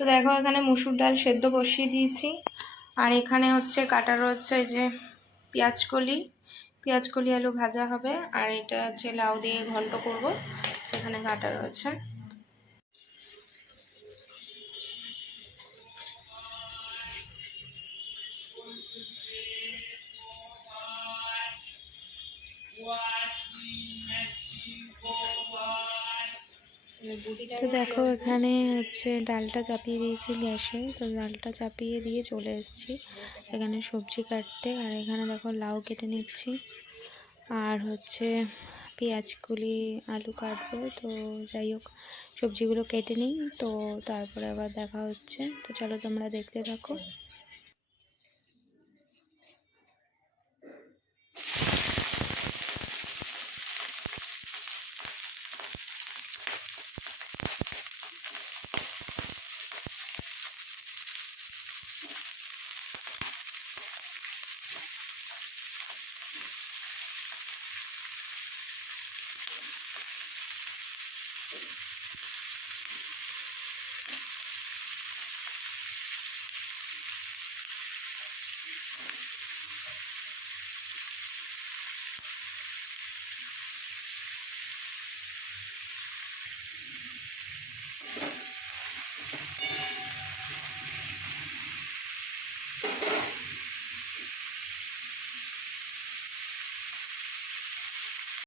তো দেখো এখানে মুসুর ডাল সেদ্ধ বসিয়ে দিয়েছি, আর এখানে হচ্ছে কাটা রয়েছে এই যে পেঁয়াজকলি আলু ভাজা হবে, আর এটা হচ্ছে লাউ দিয়ে ঘন্ট করব, এখানে কাটা রয়েছে। তো দেখো এখানে হচ্ছে ডালটা চাপিয়ে দিয়েছি গ্যাসে, তো ডালটা চাপিয়ে দিয়ে চলে এসেছি এখানে সবজি কাটতে। আর এখানে দেখো লাউ কেটে নিচ্ছি, আর হচ্ছে পেঁয়াজকলি আলু কাটবো। তো যাই হোক সবজিগুলো কেটে নিই, তো তারপরে আবার দেখা হচ্ছে। তো চলো তোমরা দেখতে থাকো।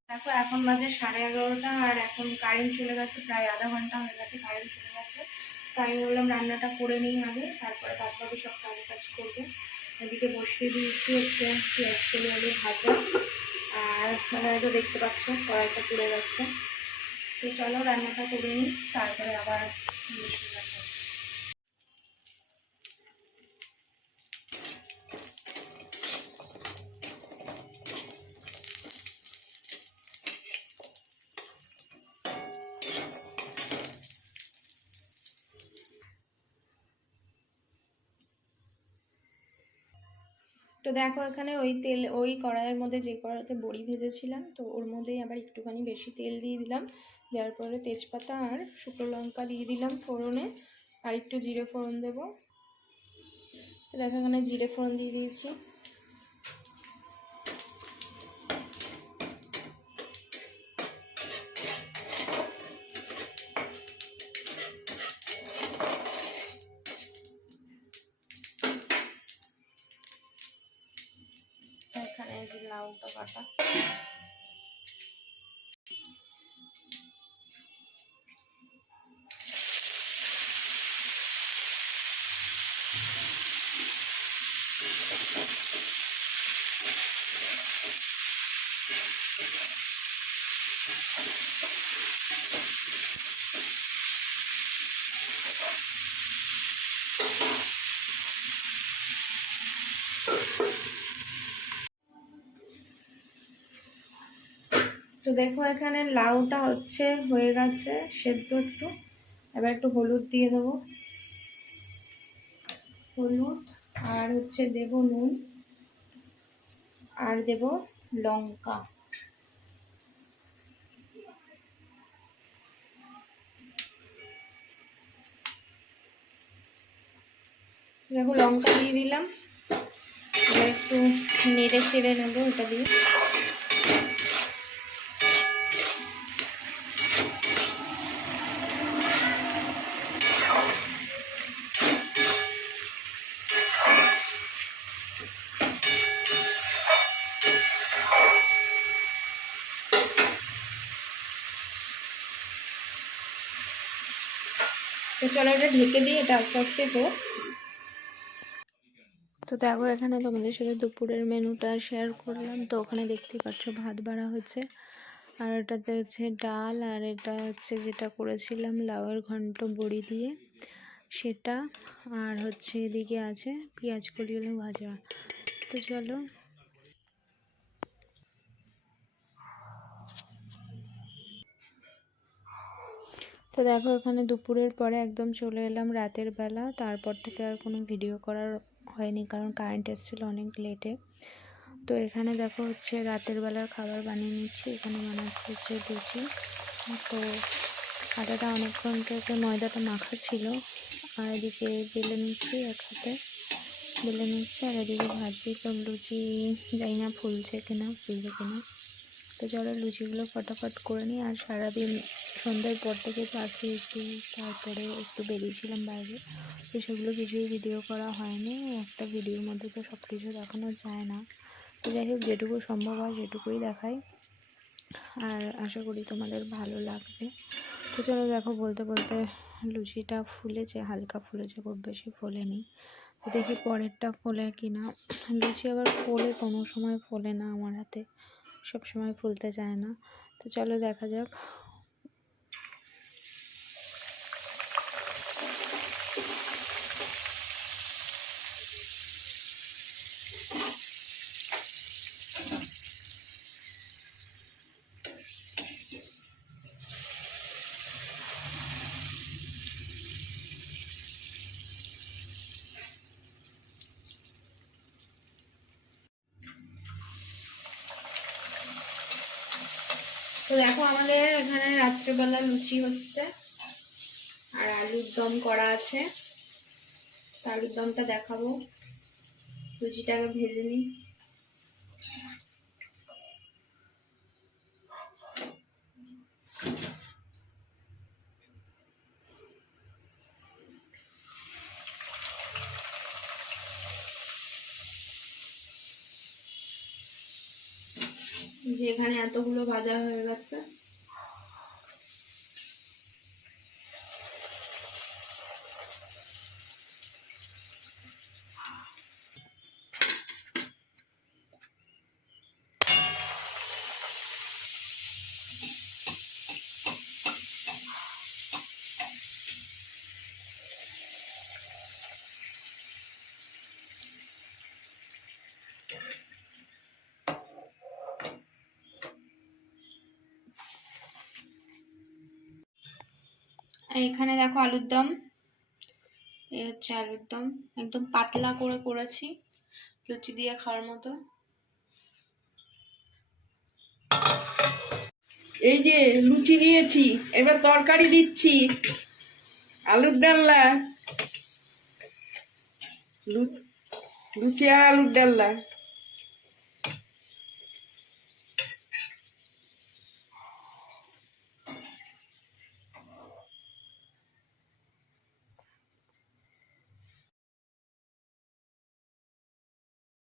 দেখো এখন বাজে 11:30, আর এখন কারেন্ট চলে গেছে, প্রায় আধা ঘন্টা হয়ে গেছে কারেন্ট চলে গেছে। তো আমি বললাম রান্নাটা করে নিই আগে, তারপরে বাকি সব কাজ করবো। এদিকে বসিয়ে দিয়েছি হচ্ছে পেঁয়াজকলি আলু ভাজা, আর হয়তো দেখতে পাচ্ছ কড়াইটা পুড়ে গেছে। তো চলো রান্নাটা করে নিই, তারপরে আবার তো দেখো এখানে ওই কড়াইয়ের মধ্যে যে কড়াইতে বড়ি ভেজেছিলাম, তো ওর মধ্যেই আবার একটুখানি বেশি তেল দিয়ে দিলাম। দেওয়ার পরে তেজপাতা আর শুকনো লঙ্কা দিয়ে দিলাম ফোড়নে, আর একটু জিরে ফোড়ন দেবো। তো দেখো এখানে জিরে ফোড়ন দিয়ে দিয়েছি। এখানে যে লাউটা কাটা, তো দেখো এখানে লাউটা হচ্ছে হয়ে গেছে সেদ্ধ একটু। এবার একটু হলুদ দিয়ে দেবো, হলুদ, আর হচ্ছে দেব নুন, আর দেব লঙ্কা। দেখো লঙ্কা দিয়ে দিলাম, এবার একটু নেড়ে চেড়ে নেবো এটা দিয়ে। তো চলো এটা ঢেকে দিই, এটা আস্তে আস্তে হোক। তো দেখো এখানে তোমাদের সাথে দুপুরের মেনুটা শেয়ার করলাম। তো ওখানে দেখতে পাচ্ছ ভাত বাড়া হচ্ছে, আর এটাতে হচ্ছে ডাল, আর এটা হচ্ছে যেটা করেছিলাম লাউয়ের ঘন্ট বড়ি দিয়ে সেটা, আর হচ্ছে এদিকে আছে পেঁয়াজকলি আলু ভাজা। তো চলো। তো দেখো এখানে দুপুরের পরে একদম চলে এলাম রাতের বেলা, তারপর থেকে আর কোনো ভিডিও করার হয়নি কারণ কারেন্ট এসেছিলো অনেক লেটে। তো এখানে দেখো হচ্ছে রাতের বেলার খাবার বানিয়ে নিচ্ছি। এখানে বানাচ্ছি হচ্ছে লুচি। তো আটাটা অনেকক্ষণ থেকে ময়দাটা মাখা ছিল, আর এদিকে বেলে নিচ্ছি, এক হাতে বেলে নিচ্ছি, আর এদিকে ভাজি। তো লুচি জানি না ফুলছে কিনা, ফুলবে কিনা। তো চলো লুচিগুলো ফটাফট করে নিই। আর সারাদিন সন্ধ্যার পর থেকে চা খেয়েছি, তারপরে একটু বেরিয়েছিলাম বাইরে, তো সেগুলো কিছুই ভিডিও করা হয়নি। একটা ভিডিওর মধ্যে তো সব কিছু দেখানো যায় না, তো যাই হোক যেটুকু সম্ভব হয় সেটুকুই দেখাই, আর আশা করি তোমাদের ভালো লাগবে। তো চলো দেখো, বলতে বলতে লুচিটা ফুলেছে, হালকা ফুলেছে, খুব বেশি ফোলেনি। তো দেখি পরেরটা ফোলে কিনা। লুচি আবার ফোলে, কোনো সময় ফোলে না আমার হাতে, সব সময় ফুলতে চায় না। তো চলো দেখা যাক। তো দেখো আমাদের এখানে রাত্রেবেলা লুচি হচ্ছে, আর আলুর দম করা আছে। তো আলুর দমটা দেখাবো, লুচিটাকে ভেজে নিই। যে এখানে এতগুলো ভাজা হয়ে গেছে। আর এখানে দেখো আলুর দম, এই হচ্ছে আলুর দম, একদম পাতলা করে করেছি, লুচি দিয়ে খাওয়ার মতো। এই যে লুচি দিয়েছি, এবার তরকারি দিচ্ছি, আলুর ডালনা, লুচি আর আলুর ডালনা।